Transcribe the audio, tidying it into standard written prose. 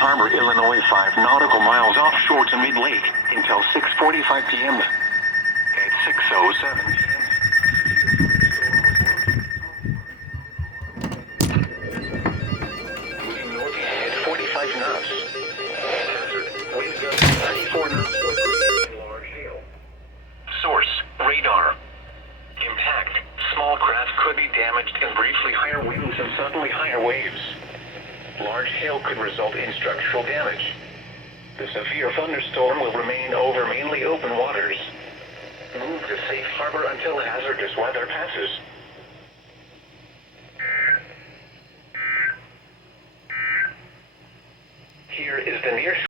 Harbor, Illinois, 5 nautical miles offshore to mid-lake until 6:45 p.m. At 6:07 moving northeast at 45 knots. Hazard, wind gusts 34 knots or greater and large hail. Source, radar. Impact, small craft could be damaged and briefly higher winds and suddenly higher waves. Large hail could result in structural damage. The severe thunderstorm will remain over mainly open waters. Move to safe harbor until hazardous weather passes. Here is the near